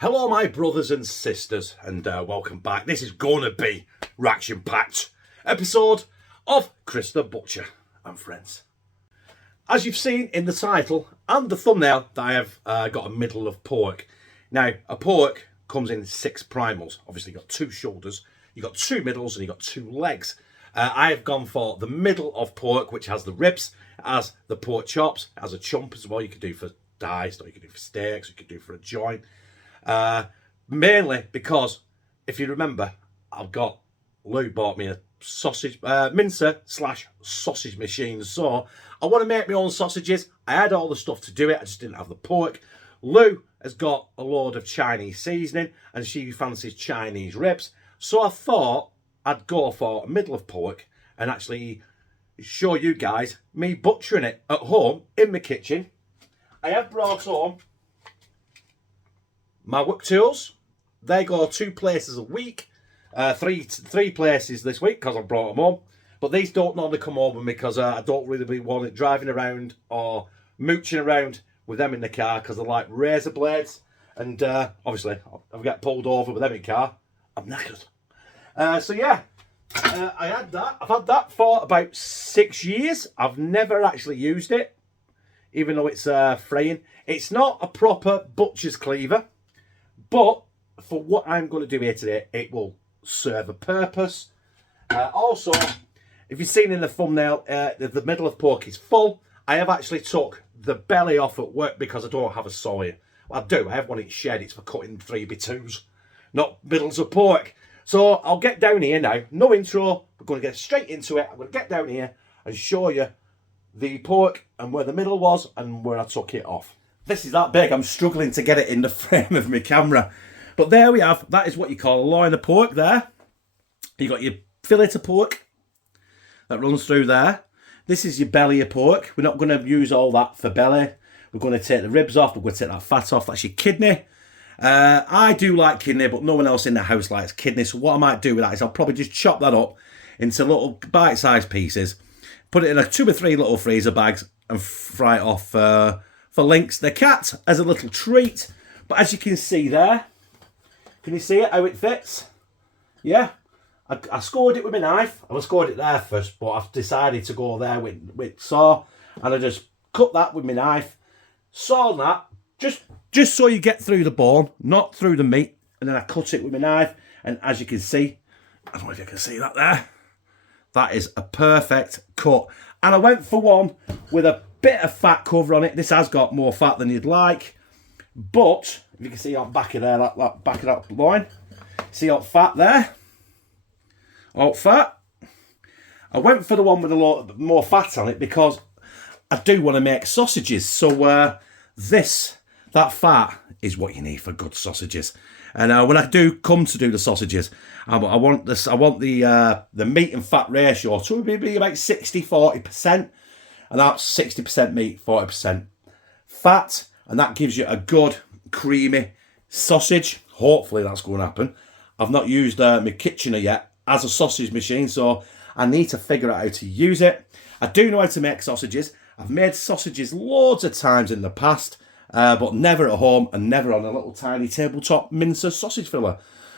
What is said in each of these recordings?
Hello my brothers and sisters, and welcome back. This is gonna be reaction packed episode of Chris the Butcher and friends. As you've seen in the title and the thumbnail, that I have got a middle of pork. Now a pork comes in 6 primals. Obviously you've got 2 shoulders, you've got 2 middles and you've got 2 legs. I have gone for the middle of pork, which has the ribs, has the pork chops, has a chump as well. You could do for diced, or you could do for steaks, or you could do for a joint. Mainly because, if you remember, Lou bought me a sausage mincer / sausage machine, so I want to make my own sausages. I had all the stuff to do it, I just didn't have the pork. Lou has got a load of Chinese seasoning and she fancies Chinese ribs, so I thought I'd go for a middle of pork and actually show you guys me butchering it at home in my kitchen. I have brought home my work tools. They go 2 places a week, three places this week because I brought them home. But these don't normally come home with me because I don't really want it driving around or mooching around with them in the car because they're like razor blades. And obviously, I've got pulled over with them in the car. I'm knackered. So yeah, I had that. I've had that for about 6 years. I've never actually used it, even though it's fraying. It's not a proper butcher's cleaver, but for what I'm going to do here today, it will serve a purpose. Also, if you've seen in the thumbnail, the middle of pork is full. I have actually took the belly off at work because I don't have a saw here. Well, I do. I have one in shed. It's for cutting 3x2s, not middles of pork. So I'll get down here now. No intro. We're going to get straight into it. I'm going to get down here and show you the pork and where the middle was and where I took it off. This is that big. I'm struggling to get it in the frame of my camera. But there we have. That is what you call a loin of pork there. You got your fillet of pork that runs through there. This is your belly of pork. We're not going to use all that for belly. We're going to take the ribs off. We're going to take that fat off. That's your kidney. I do like kidney, but no one else in the house likes kidney. So what I might do with that is I'll probably just chop that up into little bite-sized pieces, put it in 2 or 3 little freezer bags and fry it off for Lynx the cat as a little treat. But as you can see there, can you see it, how it fits? Yeah, I scored it with my knife. I scored it there first, but I've decided to go there with saw, and I just cut that with my knife, saw that, just so you get through the bone, not through the meat, and then I cut it with my knife, and as you can see, I don't know if you can see that there, that is a perfect cut. And I went for one with a bit of fat cover on it. This has got more fat than you'd like, but if you can see on back of there, that back of that loin, see all fat there, all fat. I went for the one with a lot more fat on it because I do want to make sausages. So that fat is what you need for good sausages. And when I do come to do the sausages, I want the meat and fat ratio to be about 60-40%, and that's 60% meat, 40% fat, and that gives you a good creamy sausage. Hopefully that's going to happen. I've not used my Kitchener yet as a sausage machine, so I need to figure out how to use it. I do know how to make sausages. I've made sausages loads of times in the past, but never at home and never on a little tiny tabletop mincer sausage filler.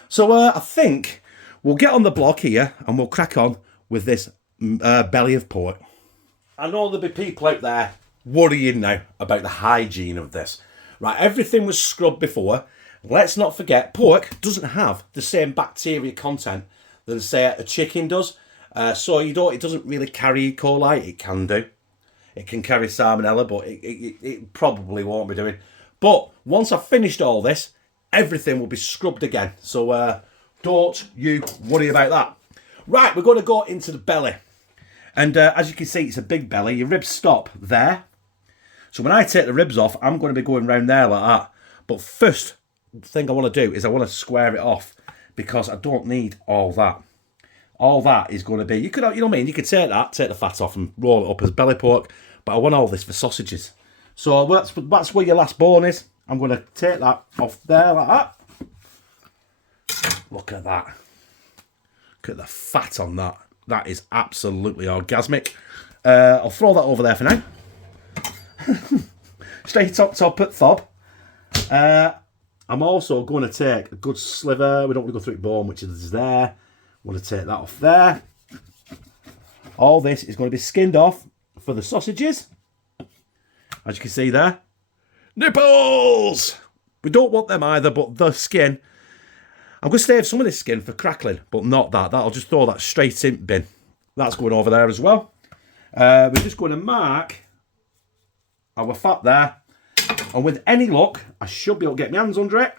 So I think we'll get on the block here and we'll crack on with this belly of pork. I know there'll be people out there worrying now about the hygiene of this. Right, everything was scrubbed before. Let's not forget, pork doesn't have the same bacteria content than, say, a chicken does. So it doesn't really carry E. coli. It can do. It can carry salmonella, but it probably won't be doing. But once I've finished all this, everything will be scrubbed again. So don't you worry about that. Right, we're going to go into the belly. And as you can see, it's a big belly. Your ribs stop there. So when I take the ribs off, I'm going to be going round there like that. But first thing I want to do is I want to square it off because I don't need all that. All that is going to be, you know what I mean? You could take the fat off and roll it up as belly pork. But I want all this for sausages. So that's where your last bone is. I'm going to take that off there like that. Look at that. Look at the fat on that. That is absolutely orgasmic. I'll throw that over there for now. Straight up top at Thob. I'm also going to take a good sliver. We don't want to go through the bone, which is there. I want to take that off there. All this is going to be skinned off for the sausages. As you can see there. Nipples! We don't want them either, but the skin. I'm going to save some of this skin for crackling, but not that. I'll just throw that straight in bin. That's going over there as well. We're just going to mark our fat there. And with any luck, I should be able to get my hands under it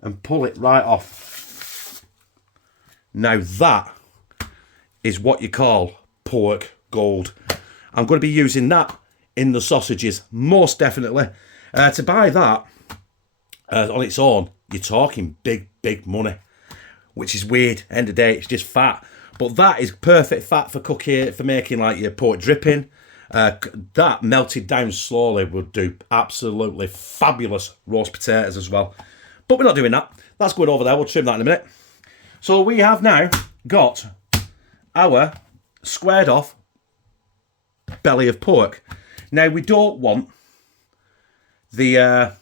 and pull it right off. Now that is what you call pork gold. I'm going to be using that in the sausages, most definitely. To buy that on its own, you're talking big money, which is weird. End of the day, it's just fat. But that is perfect fat for cooking, for making like your pork dripping. That melted down slowly would do absolutely fabulous roast potatoes as well. But we're not doing that. That's going over there. We'll trim that in a minute. So we have now got our squared off belly of pork. Now we don't want the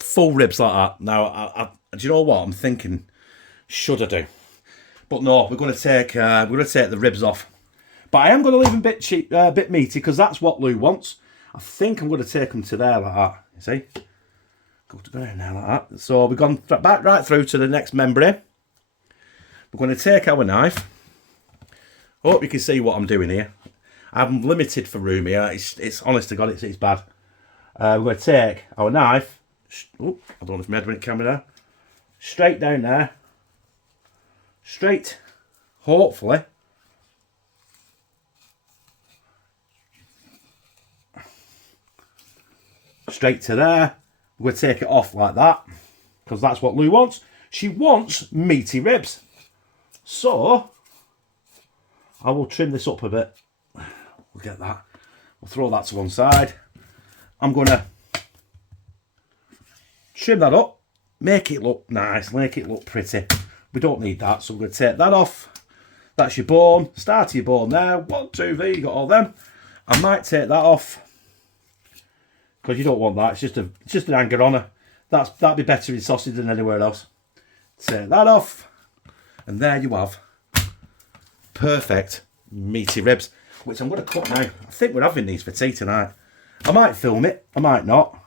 full ribs like that. Now, do you know what I'm thinking? Should I do? But no, we're going to take the ribs off. But I am going to leave them a bit meaty because that's what Lou wants. I think I'm going to take them to there like that. You see? Go to there now like that. So we've gone back right through to the next membrane. We're going to take our knife. Hope you can see what I'm doing here. I'm limited for room here. It's honest to God, it's bad. We're going to take our knife. Oh, I don't know if my head went camera there. Straight down there. Straight, hopefully. Straight to there. We're going to take it off like that because that's what Lou wants. She wants meaty ribs. So, I will trim this up a bit. We'll get that. We'll throw that to one side. I'm going to trim that up. Make it look nice. Make it look pretty. We don't need that. So, I'm going to take that off. That's your bone. Start of your bone there. 1, 2, 3. You got all them. I might take that off. Because you don't want that. It's just an hanger on her. That'd be better in sausage than anywhere else. Take that off. And there you have perfect meaty ribs, which I'm going to cut now. I think we're having these for tea tonight. I might film it, I might not.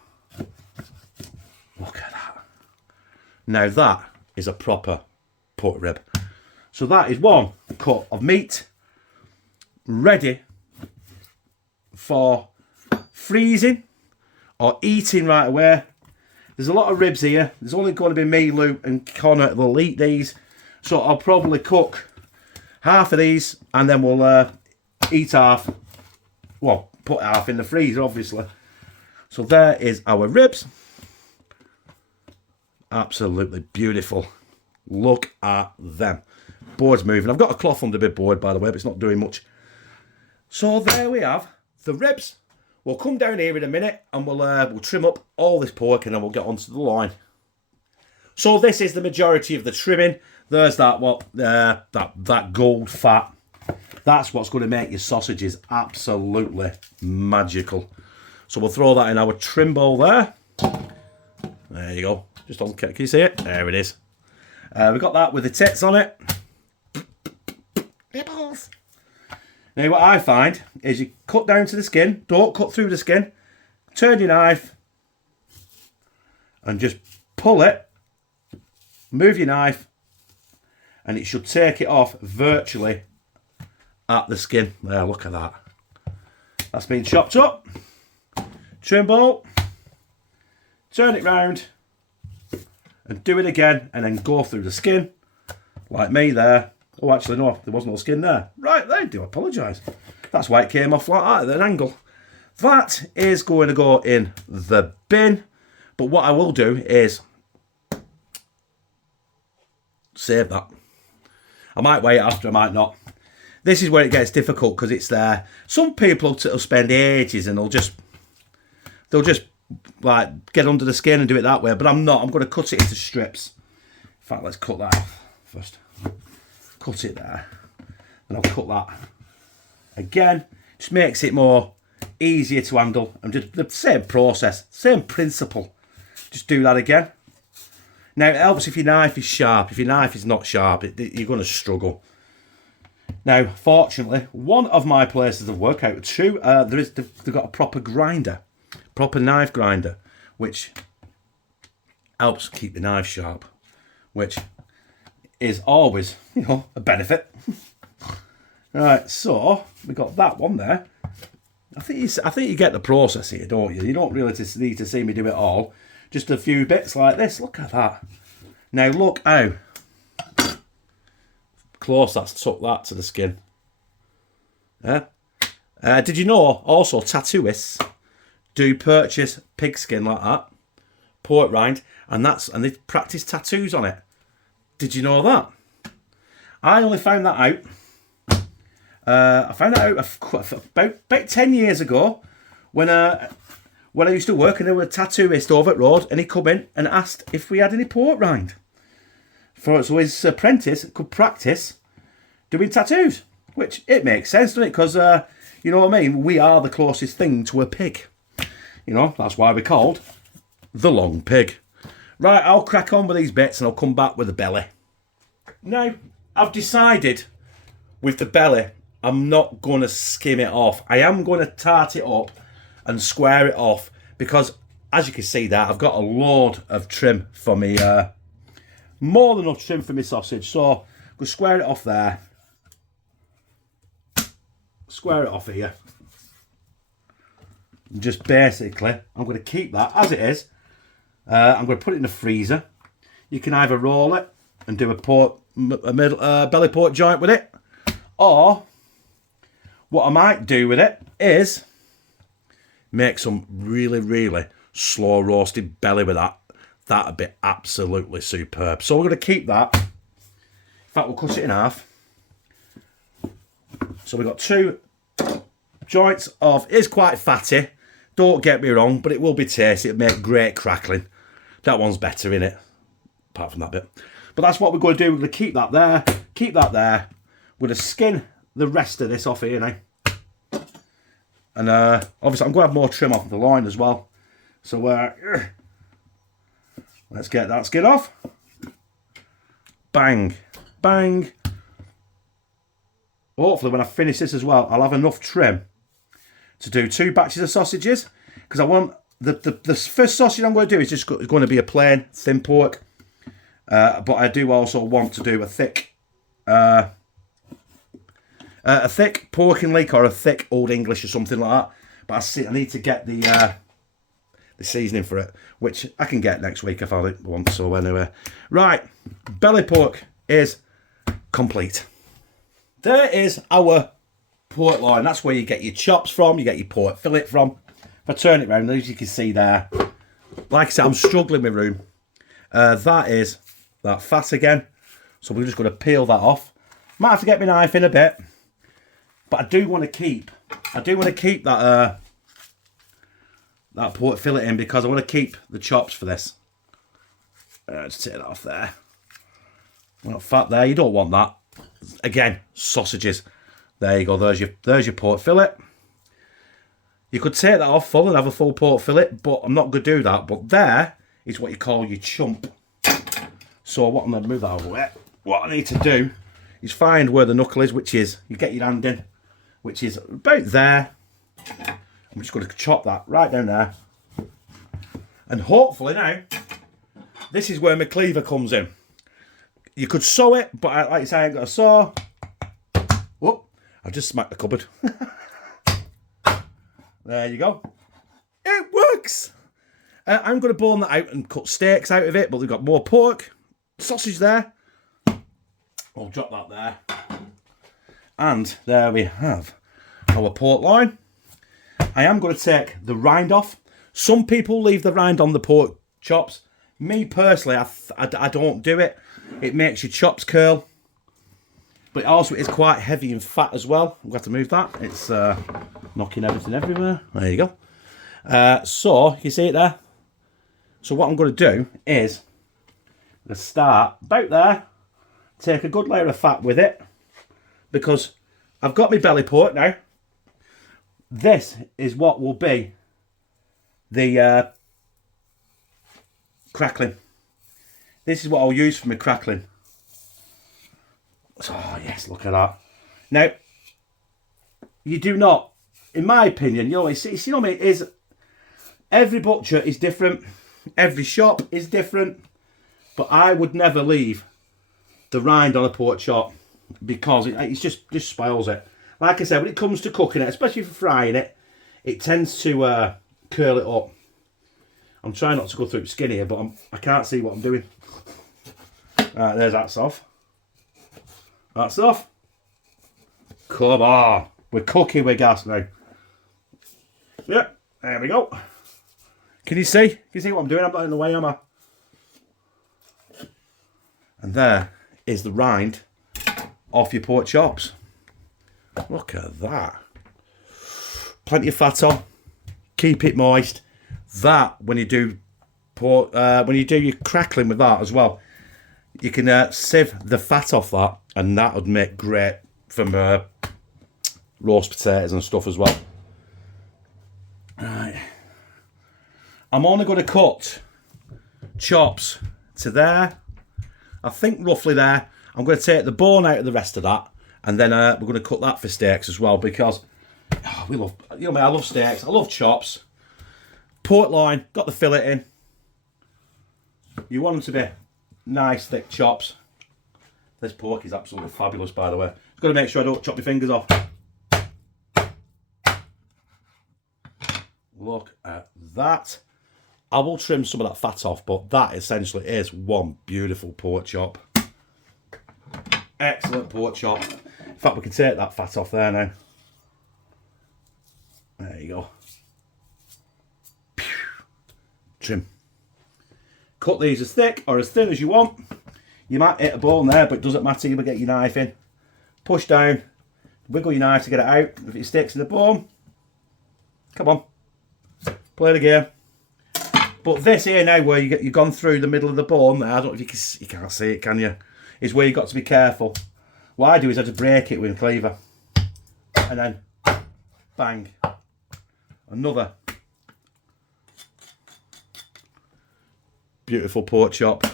Look at that. Now that is a proper pork rib. So that is one cut of meat ready for freezing or eating right away. There's a lot of ribs here. There's only going to be me, Lou and Connor that will eat these. So I'll probably cook half of these and then we'll eat half. Well, put half in the freezer, obviously. So there is our ribs. Absolutely beautiful. Look at them. Board's moving. I've got a cloth under my board, by the way, but it's not doing much. So there we have the ribs. We'll come down here in a minute and we'll trim up all this pork and then we'll get onto the loin. So this is the majority of the trimming. There's that that gold fat. That's what's going to make your sausages absolutely magical. So we'll throw that in our trim bowl there. There you go. Just on. Can you see it? There it is. We've got that with the tits on it. Nipples. Now what I find is you cut down to the skin. Don't cut through the skin. Turn your knife and just pull it. Move your knife and it should take it off virtually at the skin. There, look at that. That's been chopped up. Trim bowl. Turn it round and do it again and then go through the skin like me there. Oh, actually, no, there wasn't no skin there. Right, there, I do apologise. That's why it came off like that at an angle. That is going to go in the bin. But what I will do is save that. I might wait after, I might not. This is where it gets difficult because it's there. Some people will spend ages and they'll just like get under the skin and do it that way. But I'm not. I'm going to cut it into strips. In fact, let's cut that off first. Cut it there. Then I'll cut that again. Just makes it more easier to handle. And just the same process, same principle. Just do that again. Now, it helps if your knife is sharp. If your knife is not sharp, you're going to struggle. Now, fortunately, one of my places of work out of two, they've got a proper grinder, proper knife grinder, which helps keep the knife sharp, which is always, a benefit. Right, so we got that one there. I think you get the process here, don't you? You don't really need to see me do it all. Just a few bits like this. Look at that. Now look how close that's took that to the skin. Yeah. Did you know also tattooists do purchase pig skin like that, pork rind, and they practice tattoos on it? Did you know that? I only found that out. I found that out about 10 years ago when I used to work, and there was a tattooist over at Road, and he come in and asked if we had any pork rind. So his apprentice could practice doing tattoos, which it makes sense, doesn't it? Because, you know what I mean? We are the closest thing to a pig. That's why we're called the long pig. Right, I'll crack on with these bits and I'll come back with the belly. Now, I've decided with the belly, I'm not going to skim it off. I am going to tart it up and square it off because, as you can see there, I've got a load of trim for me, more than enough trim for my sausage. So, I'm going to square it off there. Square it off here. And just basically, I'm going to keep that as it is. I'm going to put it in the freezer. You can either roll it and do a belly pork joint with it, or what I might do with it is make some really, really slow roasted belly with that. That'd be absolutely superb. So we're going to keep that. In fact, we'll cut it in half. So we've got two joints of, it's quite fatty, don't get me wrong, but it will be tasty. It'll make great crackling. That one's better, innit? Apart from that bit. But that's what we're going to do. We're going to keep that there. Keep that there. We're going to skin the rest of this off here now. And obviously I'm going to have more trim off the loin as well. So let's get that skin off. Bang. Bang. Hopefully when I finish this as well, I'll have enough trim to do 2 batches of sausages. Because I want, the first sausage I'm going to do is just going to be a plain thin pork. But I do also want to do a thick pork and leek, or a thick Old English or something like that. But I need to get the seasoning for it, which I can get next week if I want. So anyway, right, belly pork is complete. There is our pork loin. That's where you get your chops from, you get your pork fillet from. If I turn it around, as you can see there, like I said, I'm struggling with room. That is that fat again. So we're just going to peel that off. Might have to get my knife in a bit, but I do want to keep that that pork fillet in, because I want to keep the chops for this. Just take that off there. Not fat there. You don't want that. Again, sausages. There you go. There's your pork fillet. You could take that off full and have a full pork fillet, but I'm not going to do that. But there is what you call your chump. So what I'm going to move that over there. What I need to do is find where the knuckle is, which is, you get your hand in, which is about there. I'm just going to chop that right down there. And hopefully now, this is where my cleaver comes in. You could saw it, but like I say, I ain't got a saw. Whoop, I just smacked the cupboard. There you go. It works. I'm going to bone that out and cut steaks out of it, but we've got more pork, sausage there. I'll drop that there. And there we have our pork loin. I am going to take the rind off. Some people leave the rind on the pork chops. Me personally, I don't do it. It makes your chops curl. But it also is quite heavy and fat as well. I'm going to have to move that. It's knocking everything everywhere. There you go. So, you see it there? So what I'm going to do is, I'm going to start about there. Take a good layer of fat with it. Because I've got my belly pork now. This is what will be the crackling. This is what I'll use for my crackling. Oh yes, look at that. Now, you do not, in my opinion, you know, it's you know what I mean, is every butcher is different, every shop is different, but I would never leave the rind on a pork chop because it just spoils it. Like I said, when it comes to cooking it, especially for frying it, it tends to curl it up. I'm trying not to go through skin here, but I can't see what I'm doing. Right, there's that off. That's off. Come on. We're cooking with gas now. Yep, there we go. Can you see? Can you see what I'm doing? I'm not in the way, am I? And there is the rind off your pork chops. Look at that. Plenty of fat on. Keep it moist. That, when you do pork, when you do your crackling with that as well, you can sieve the fat off that, and that would make great from roast potatoes and stuff as well. Right. I'm only going to cut chops to there. I think roughly there. I'm going to take the bone out of the rest of that, and then we're going to cut that for steaks as well, because we love, you know me, I love steaks, I love chops. Pork loin, got the fillet in. You want them to be nice thick chops. This pork is absolutely fabulous, by the way. Just got to make sure I don't chop my fingers off. Look at that. I will trim some of that fat off, but that essentially is one beautiful pork chop. Excellent pork chop. In fact, we can take that fat off there now. There you go. Trim. Cut these as thick or as thin as you want. You might hit a bone there, but it doesn't matter. You'll get your knife in. Push down. Wiggle your knife to get it out. If it sticks in the bone, come on. Play the game. But this here now, where you've gone through the middle of the bone, I don't know if you can't see it, can you? Is where you've got to be careful. What I do is I just break it with a cleaver. And then, bang. Another beautiful pork chop.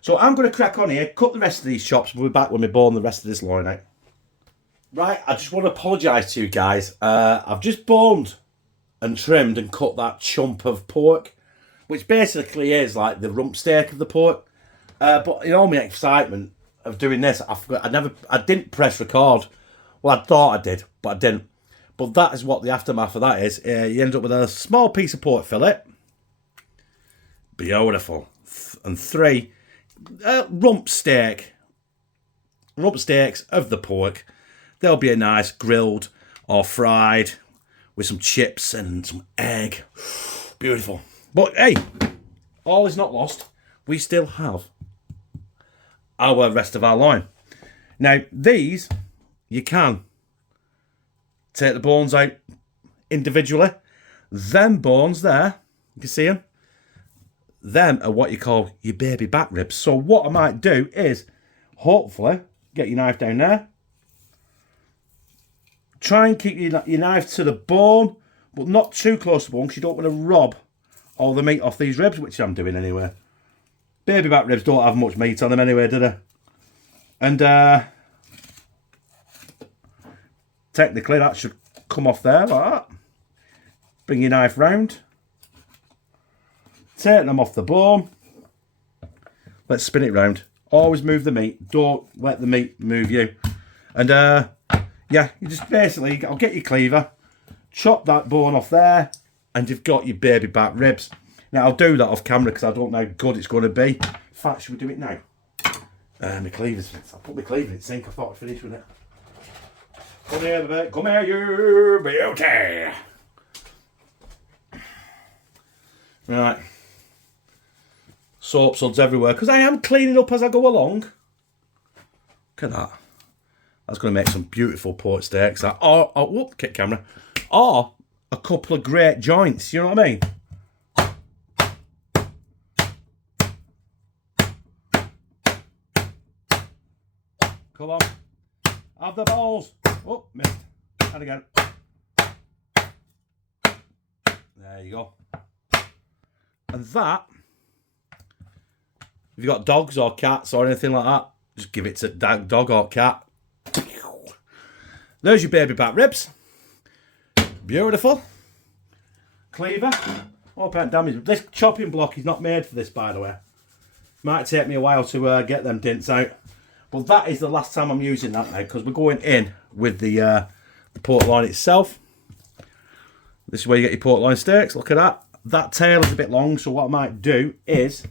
So I'm going to crack on here, cut the rest of these chops, and we'll be back when we bone the rest of this loin out. Right, I just want to apologise to you guys. I've just boned and trimmed and cut that chunk of pork, which basically is like the rump steak of the pork. But in all my excitement of doing this, I didn't press record. Well, I thought I did, but I didn't. But that is what the aftermath of that is. You end up with a small piece of pork fillet. Beautiful. And 3 rump steaks of the pork. They'll be a nice grilled or fried with some chips and some egg. Beautiful. But hey, all is not lost. We still have our rest of our loin. Now, these, you can take the bones out individually. Them bones there, you can see them. Them are what you call your baby back ribs. So what I might do is, hopefully, get your knife down there. Try and keep your knife to the bone, but not too close to the bone, because you don't want to rob all the meat off these ribs, which I'm doing anyway. Baby back ribs don't have much meat on them anyway, do they? And technically that should come off there like that. Bring your knife round. Take them off the bone. Let's spin it round. Always move the meat. Don't let the meat move you. And yeah, you just basically, I'll get your cleaver, chop that bone off there, and you've got your baby back ribs. Now, I'll do that off camera because I don't know how good it's going to be. In fact, should we do it now? My cleaver's, I'll put my cleaver in the sink. I thought I'd finish with it. Come here, baby. Come here, you beauty. Right. Soap suds everywhere because I am cleaning up as I go along. Look at that. That's going to make some beautiful pork steaks. Or whoop, kick camera. Or a couple of great joints. You know what I mean? Come on. Have the balls. Oh, missed. And again. There you go. And that If you've got dogs or cats or anything like that, just give it to dog or cat. There's your baby back ribs. Beautiful. Cleaver. Oh, I damage. This chopping block is not made for this, by the way. Might take me a while to get them dints out. But that is the last time I'm using that now, because we're going in with the pork loin itself. This is where you get your pork loin steaks. Look at that. That tail is a bit long, so what I might do is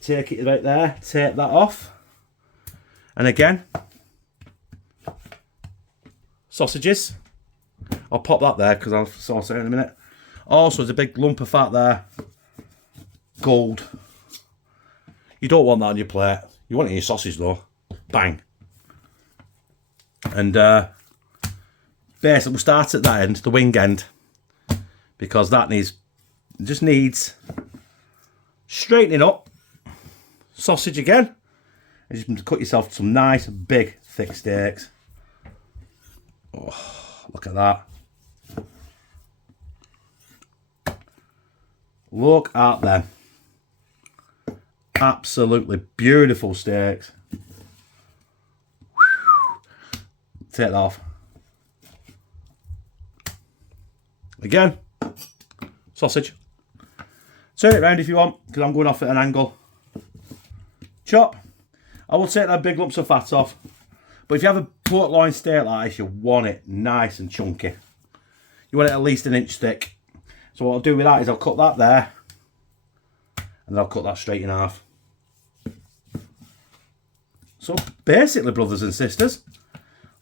take it right there, take that off. And again, sausages. I'll pop that there because I'll sauce it in a minute. Also, there's a big lump of fat there. Gold. You don't want that on your plate. You want it in your sausage though. Bang. And basically we'll start at that end, the wing end. Because that just needs straightening up. Sausage again. And just cut yourself some nice, big, thick steaks. Oh, look at that. Look at them. Absolutely beautiful steaks. Take that off. Again, sausage. Turn it round if you want, because I'm going off at an angle. Chop. I will take that big lumps of fat off. But if you have a pork loin steak like this, you want it nice and chunky. You want it at least 1 inch thick. So what I'll do with that is I'll cut that there. And I'll cut that straight in half. So basically, brothers and sisters,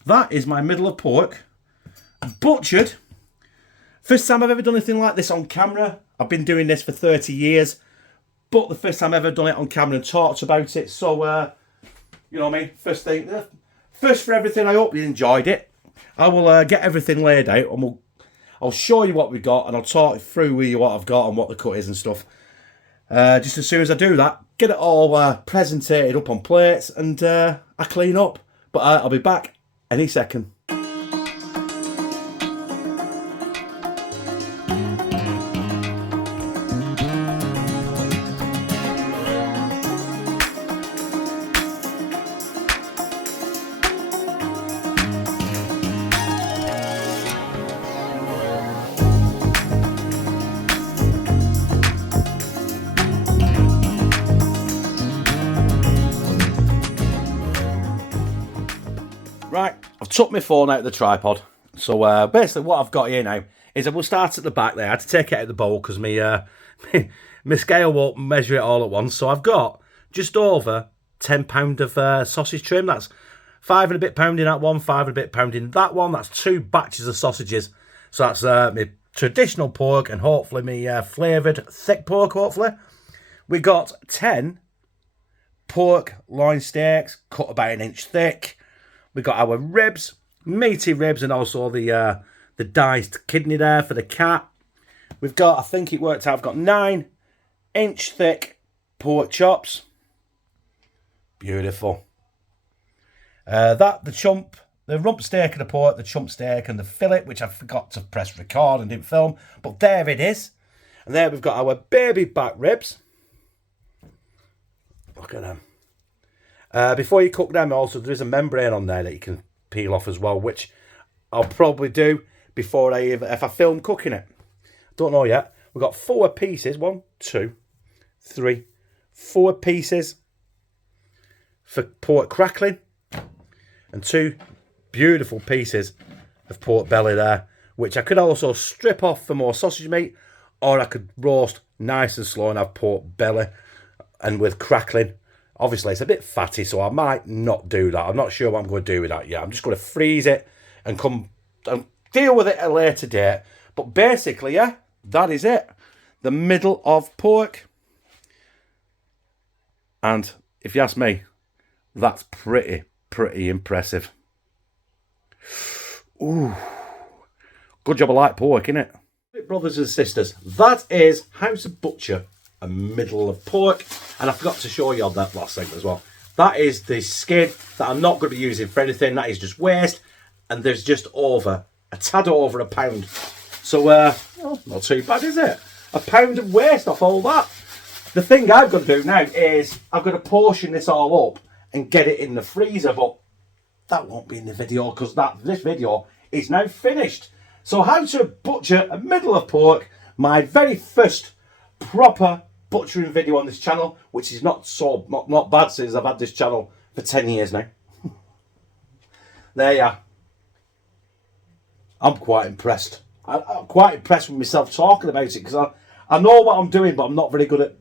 that is my middle of pork. Butchered. First time I've ever done anything like this on camera. I've been doing this for 30 years. But the first time I've ever done it on camera and talked about it. So, you know what I mean? First for everything, I hope you enjoyed it. I will get everything laid out and I'll show you what we got and I'll talk through with you what I've got and what the cut is and stuff. Just as soon as I do that, get it all presentated up on plates and I clean up. But I'll be back any second. Right, I've took my phone out of the tripod. So basically what I've got here now is I will start at the back there. I had to take it out of the bowl because my scale won't measure it all at once. So I've got just over £10 of sausage trim. That's 5 and a bit pound in that one, 5 and a bit pound in that one. That's 2 batches of sausages. So that's my traditional pork and hopefully my flavoured thick pork, hopefully. We got 10 pork loin steaks, cut about 1 inch thick. We got our ribs, meaty ribs, and also the diced kidney there for the cat. We've got, I think it worked out, I've got 9 inch thick pork chops. Beautiful. The rump steak of the pork, the chump steak, and the fillet, which I forgot to press record and didn't film, but there it is. And there we've got our baby back ribs. Look at them. Before you cook them, also there is a membrane on there that you can peel off as well, which I'll probably do before if I film cooking it. Don't know yet. We've got 4 pieces. 1, 2, 3, 4 pieces for pork crackling, and 2 beautiful pieces of pork belly there, which I could also strip off for more sausage meat, or I could roast nice and slow and have pork belly and with crackling. Obviously, it's a bit fatty, so I might not do that. I'm not sure what I'm going to do with that yet. I'm just going to freeze it and come and deal with it at a later date. But basically, yeah, that is it. The middle of pork. And if you ask me, that's pretty impressive. Ooh. Good job I like pork, innit? Brothers and sisters, that is how to butcher a middle of pork. And I forgot to show you on that last segment as well. That is the skin that I'm not going to be using for anything. That is just waste. And there's just a tad over a pound. So, not too bad, is it? A pound of waste off all that. The thing I've got to do now is I've got to portion this all up and get it in the freezer, but that won't be in the video because this video is now finished. So how to butcher a middle of pork, my very first proper butchering video on this channel, which is not bad since I've had this channel for 10 years now. There you are. I'm quite impressed. I'm quite impressed with myself talking about it because I know what I'm doing, but I'm not very good at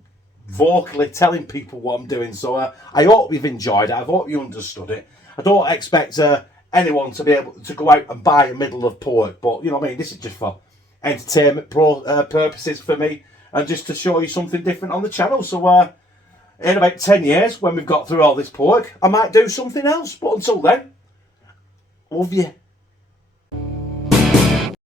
vocally telling people what I'm doing. So I hope you've enjoyed it. I hope you understood it. I don't expect anyone to be able to go out and buy a middle of pork, but you know what I mean. This is just for entertainment purposes for me, and just to show you something different on the channel. So in about 10 years, when we've got through all this pork, I might do something else. But until then, love you.